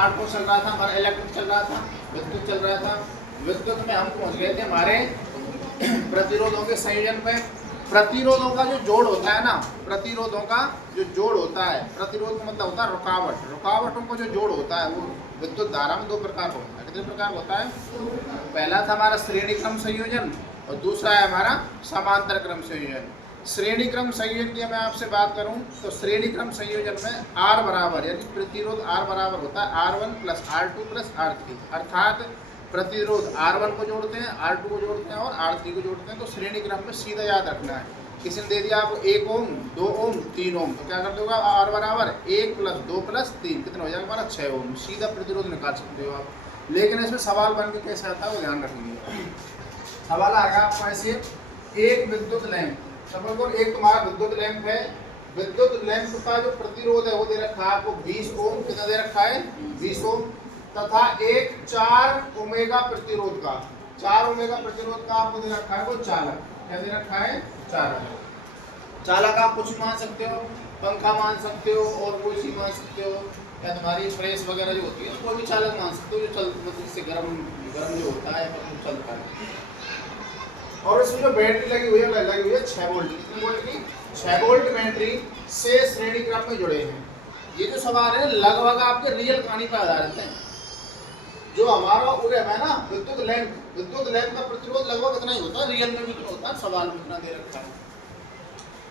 Smartphone चल रहा था, हमारा इलेक्ट्रिक चल रहा था, विद्युत चल रहा था। विद्युत में हम पहुंच गए थे हमारे प्रतिरोधों के संयोजन पे। प्रतिरोधों का जो जोड़ होता है ना, प्रतिरोधों का जो जोड़ होता है, प्रतिरोध का मतलब होता है रुकावट, रुकावटों को जो जोड़ होता है वो विद्युत धारा में दो प्रकार का होता है। कितने प्रकार होता है? पहला था हमारा श्रेणी क्रम संयोजन और दूसरा है हमारा समांतर क्रम संयोजन। श्रेणी क्रम संयोजन की मैं आपसे बात करूं तो श्रेणी क्रम संयोजन में आर बराबर यानी प्रतिरोध आर बराबर होता है R1 plus R2 plus R3, अर्थात प्रतिरोध R1 को जोड़ते हैं, R2 को जोड़ते हैं और R3 को जोड़ते हैं। तो श्रेणी क्रम में सीधा याद रखना है। किसी ने दे दिया आपको 1 ओम, 2 ओम, 3 ओम, तो क्या कर दोगे R बराबर 1 प्लस 2 प्लस 3 कितना हो जाएगा हमारा 6 ओम। सीधा प्रतिरोध निकाल सकते हो आप। लेकिन इसमें सवाल बन के कैसे आता है वो ध्यान रखेंगे। सवाल आएगा आपको ऐसे, एक विद्युत लैंप, सपोज एक तुम्हारा विद्युत लैंप है, विद्युत लैंप का जो प्रतिरोध है वो दे रखा है आपको 20 ओम, कितना दे रखा है 20 ओम, तथा एक 4 ओमेगा प्रतिरोध का, 4 ओमेगा प्रतिरोध का आपको दे रखा है वो चालक, क्या दे रखा है चालक। चालक आप कुछ मान सकते हो, पंखा मान सकते हो और कोई चीज मान सकते हो, या तुम्हारी प्रेस वगैरह जो होती है कोई भी चालक मान सकते हो जो चल मतलब इससे गर्म जो होता है मतलब चलता है। और इसमें जो बैटरी लगी हुई है 6 वोल्ट की, कितनी वोल्ट की 6 वोल्ट बैटरी से श्रेणी क्रम में जुड़े हैं। ये जो सवाल है लगभग आपके रियल कहानी पर आधारित है। जो हमारा उरे है ना विद्युत लैंप का प्रतिरोध लगभग इतना ही होता है, रियल में भी इतना होता है, सवाल में इतना दे रखा है।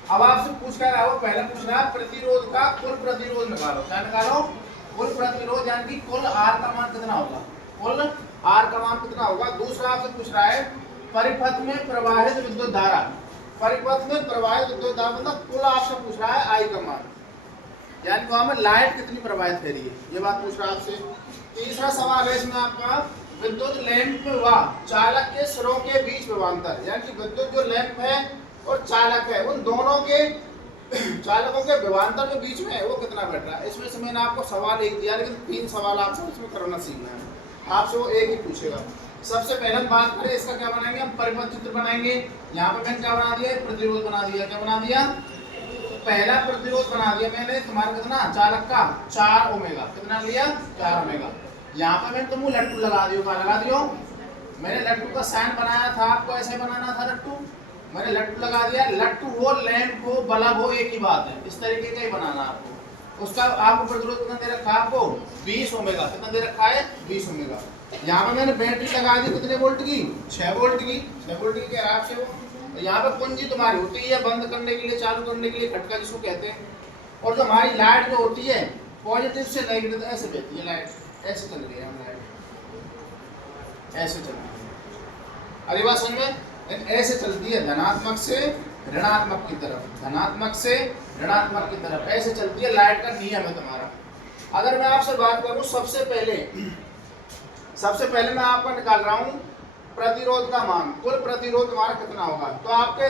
अब आपसे पूछ कर रहा हो, पहले पूछ रहा है प्रतिरोध का कुल प्रतिरोध निकालो, क्या निकालो कुल प्रतिरोध, यानी कि कुल R का मान कितना होगा, कुल R का मान कितना होगा। दूसरा आपसे पूछ रहा है परिपथ में प्रवाहित विद्युत धारा, परिपथ में प्रवाहित विद्युत धारा मतलब कुल आपसे पूछ रहा है I का मान, यानी वहां में लाइट कितनी प्रवाहित हो रही है, ये बात पूछ रहा है आपसे। तीसरा सवाल है इसमें आपका विद्युत लैंप व चालक के सिरों के बीच विभवांतर, यानी कि विद्युत जो लैंप है और चालक है उन दोनों के चालकों के विभवांतर जो बीच में है वो कितना बैठ रहा है। इसमें से मैंने आपको सवाल एक दिया, लेकिन 3 सवाल आपको इसमें करना सीखना है, आपसे वो एक ही पूछेगा। सबसे पहले हम बात करें इसका, क्या बनाएंगे हम परिपथ चित्र बनाएंगे। यहाँ पे मैंने क्या बना दिया, प्रतिरोध बना दिया, क्या बना दिया, पहला प्रतिरोध बना दिया मैंने तुम्हारा कितना चालक का 4 ओमेगा, कितना लिया 4 ओमेगा। यहाँ पे मैंने तुम लट्टू लगा दियो, क्या लगा दियो, मैंने लट्टू का साइन बनाया था, आपको ऐसे बनाना था लट्टू, मैंने लट्टू लगा दिया। लट्टू हो लैंप हो बल्ब हो एक ही बात है, इस तरीके का ही बनाना आपको। उसका आपको प्रतिरोध कितना दे रखा है आपको 20 ओमेगा, कितना दे रखा है 20 ओमेगा। यहाँ पे मैंने बैटरी लगा दी कितने वोल्ट की 6 वोल्ट की, 6 वोल्ट की के हिसाब से वो। यहाँ पे कुंजी तुम्हारी होती है बंद करने के लिए, चालू करने के लिए, खटका जिसको कहते हैं। और जो हमारी लाइट जो होती है पॉजिटिव से नेगेटिव ऐसे बहती है लाइट, ऐसे चल रही है हम लाइट, ऐसे चल रही है, अरे बात समझ में, ऐसे चलती है धनात्मक से ऋणात्मक की तरफ, धनात्मक से ऋणात्मक की तरफ ऐसे चलती है, लाइट का नियम है तुम्हारा। अगर मैं आपसे बात करूं सबसे पहले मैं आपको निकाल रहा हूं प्रतिरोध का मान, कुल प्रतिरोध तुम्हारा कितना होगा। तो आपके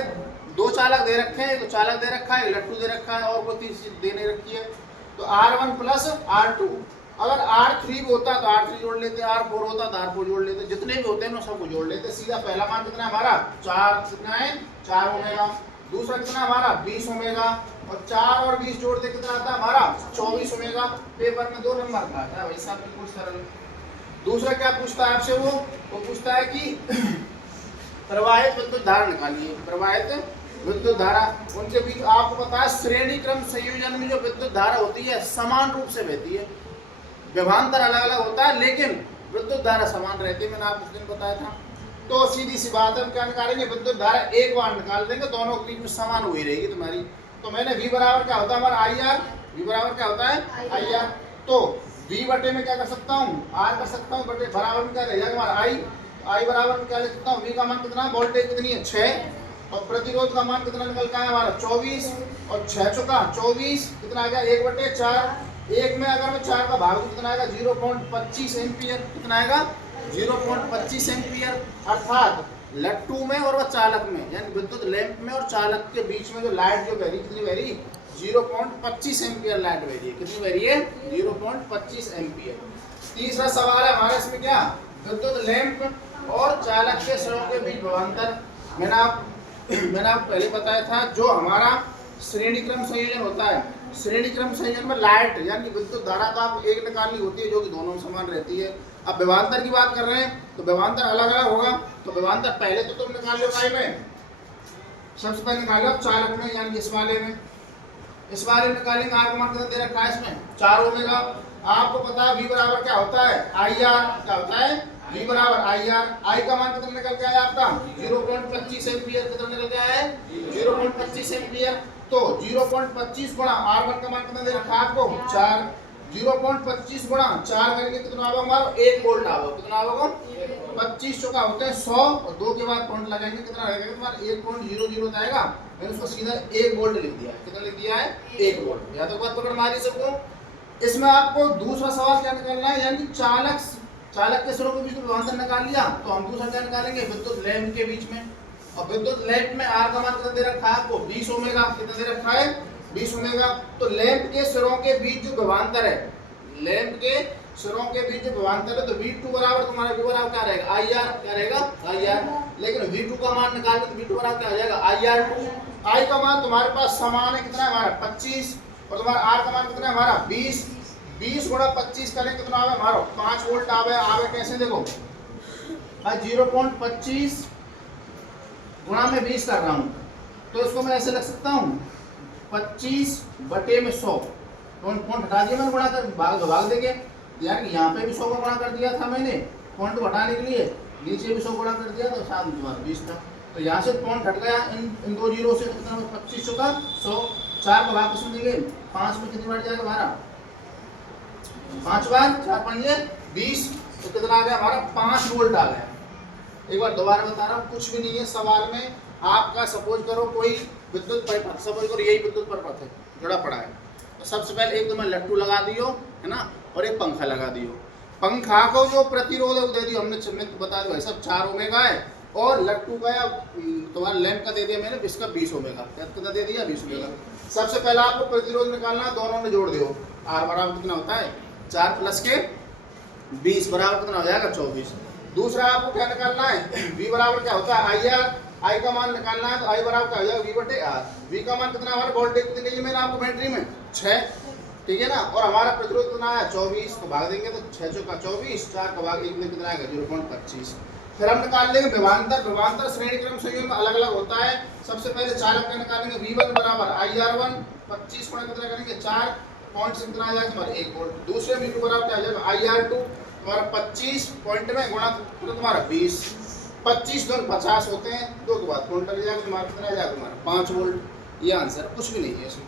2 चालक दे रखे हैं, तो चालक दे रखा है, लट्टू दे रखा है और कोई तीसरी चीज दे नहीं रखी है। तो R1 प्लस R2, अगर R3 होता तो R3 जोड़ लेते, R4 होता तो R4 जोड़ लेते, जितने भी होते हैं ना सबको जोड़ लेते। सीधा पहला मान कितना है हमारा 4, कितना है 4 ओमेगा। दूसरा कितना हमारा 20 ओमेगा, और 4 और 20 जोड़ दे कितना आता है हमारा 24 ओमेगा। पेपर में 2 नंबर का है भाई साहब, बिल्कुल सरल। दूसरा क्या पूछता है आपसे, वो पूछता है कि प्रवाहित विद्युत धारा निकालिए, प्रवाहित विद्युत धारा। उनके बीच आपको पता है श्रेणी क्रम संयोजन में जो विद्युत धारा होती है समान रूप से बहती है, विभवांतर अलग अलग होता है लेकिन विद्युत धारा समान रहती है, मैंने आपको उस दिन बताया था। तो सीधी सी बात है, हम क्या निकालेंगे, विद्युत धारा एक बार निकाल देंगे, दोनों के बीच में समान हुई रहेगी तुम्हारी। तो मैंने V बराबर क्या होता है हमारा IR, V बराबर क्या होता है IR। तो V बटे में क्या कर सकता हूँ R कर सकता हूँ, बटे बराबर में क्या रह जाएगा हमारा I बराबर में क्या लिख सकता हूँ, V का मान कितना, वोल्टेज कितनी है 6, और प्रतिरोध का मान कितना निकल का है हमारा 24, और 6 चौका 24 कितना आ गया 1/4। एक में अगर मैं 4 का भाग दूं कितना आएगा 0.25 एम्पियर, कितना आएगा 0.25 एम्पियर। अर्थात लट्टू में और चालक में, यानी विद्युत लैंप में और चालक के बीच में जो लाइट जो बह रही कितनी बह रही 0.25 एम्पियर लाइट बह रही है, कितनी बह रही है 0.25 एम्पियर। तीसरा सवाल है हमारे इसमें क्या, विद्युत लैंप और चालक के सिरों के बीच विभवांतर। मैंने आपको पहले बताया था जो हमारा श्रेणी क्रम संयोजन होता है श्रेणी क्रम संयोजन में लाइट यानी विद्युत धारा तो आप एक निकालनी होती है जो कि दोनों में समान रहती है। अब विभवांतर की बात कर रहे हैं तो विभवांतर अलग अलग होगा। तो विभवांतर पहले तो तुम निकाल लो काय में, सबसे पहले निकालो चालक में यानी इस वाले में निकालेंगे। आर का मान कितना दे रखा है इसमें 4 ओमेगा। आपको पता है V बराबर क्या होता है आई आर, क्या होता है V बराबर आई आर। आई का मान कितना निकल के आया आपका 0.25 एम्पियर। कितना निकल के आया है 0.25 एम्पियर। तो 0.25 गुणा R1 का मान कितना दे रखा है आपको 4। 0.25 गुणा 4 करेंगे कितना आएगा हमारा 1 वोल्ट आएगा। कितना आएगा 25 चौका होते हैं 100 और 2 के बाद पॉइंट लगाएंगे कितना रहेगा तुम्हारा 1.00 आएगा। मैंने उसको सीधा 1 वोल्ट लिख दिया। कितना लिख दिया है 1 वोल्ट। या तो बात पकड़ मारी सबको। इसमें आपको दूसरा सवाल क्या निकालना है यानी चालक के सिरों के बीच में विभवांतर निकाल लिया। तो हम दूसरा क्या निकालेंगे विद्युत लैंप के बीच में। और विद्युत लैंप में आर का मान कितना दे रखा है आपको 20 ओमेगा। कितना दे रखा है 20 ओमेगा। तो लैंप के सिरों के बीच जो विभवांतर है, लैंप के सिरों के बीच जो विभवांतर है तो V2 बराबर तुम्हारा V बराबर क्या रहेगा IR। क्या रहेगा IR। लेकिन V2 का मान निकाल तो V2 बराबर क्या हो जाएगा IR। I का मान तुम्हारे पास समान है कितना है हमारा 25 और तुम्हारा R का मान कितना है हमारा 20। 20 गुणा 25 करें कितना आवे हमारा 5 वोल्ट आवे कैसे देखो 0.25 गुणा में 20 कर रहा हूँ तो इसको मैं ऐसे लिख सकता हूँ 25 बटे में 100। पॉइंट हटा दिया मैंने, गुणा कर भाग देंगे यानी यहाँ पे भी 100 का गुणा कर दिया था मैंने पॉइंट को हटाने के लिए, नीचे भी 100 गुणा कर दिया तो साथ में तुम्हारा 20 था। तो यहाँ से पॉइंट हट गया इन दो जीरो से कितना 25 का 100। 4 का भाग किसमें देंगे 5 में कितनी बार जाएगा हमारा 5 बार 4 5 20 तो कितना आ गया हमारा 5 वोल्ट आ गया। एक बार दोबारा बता रहा हूँ कुछ भी नहीं है सवाल में आपका। सपोज करो कोई विद्युत परिपथ, सपोज करो यही विद्युत परिपथ है जुड़ा पड़ा है। तो सबसे पहले एक तो मैं लट्टू लगा दियो है ना और एक पंखा लगा दियो। पंखा को जो प्रतिरोध दे दियो हमने बता दिया भाई सब 4 ओमेगा है और लट्टू का या तुम्हारा लैंप का दे दिया मैंने इसका 20 ओमेगा। कितना दे दिया 20 ओमेगा। सबसे पहले आपको प्रतिरोध निकालना है, दोनों में जोड़ दियो। आर बराबर कितना होता है 4 प्लस के 20 बराबर कितना हो जाएगा 24। दूसरा आपको क्या निकालना है V बराबर क्या होता है IR। I का मान निकालना है तो I बराबर क्या हो जाएगा V बटे R। V का मान कितना हमारा वोल्टेज कितनी है मैंने आपको बैटरी में 6, ठीक है ना। और हमारा प्रतिरोध कितना है 24 को भाग देंगे तो 6 चौका 24, 4 का भाग 1 में कितना आएगा 0.25। फिर हम निकाल लेंगे विभवांतर। विभवांतर श्रेणी क्रम संयोजन में अलग अलग होता है। सबसे पहले चालक का निकालेंगे V1 बराबर IR1 25 गुणा कितना करेंगे 4 पॉइंट से कितना आ जाएगा तुम्हारा 1 वोल्ट। दूसरे V2 बराबर क्या आ जाएगा IR2 तुम्हारा 25 पॉइंट में गुणा तुम्हारा 20। 25 2 50 होते हैं, 2 के बाद पॉइंट लग जाएगा तुम्हारा कितना आ जाएगा तुम्हारा 5 वोल्ट। ये आंसर कुछ भी नहीं है इसमें।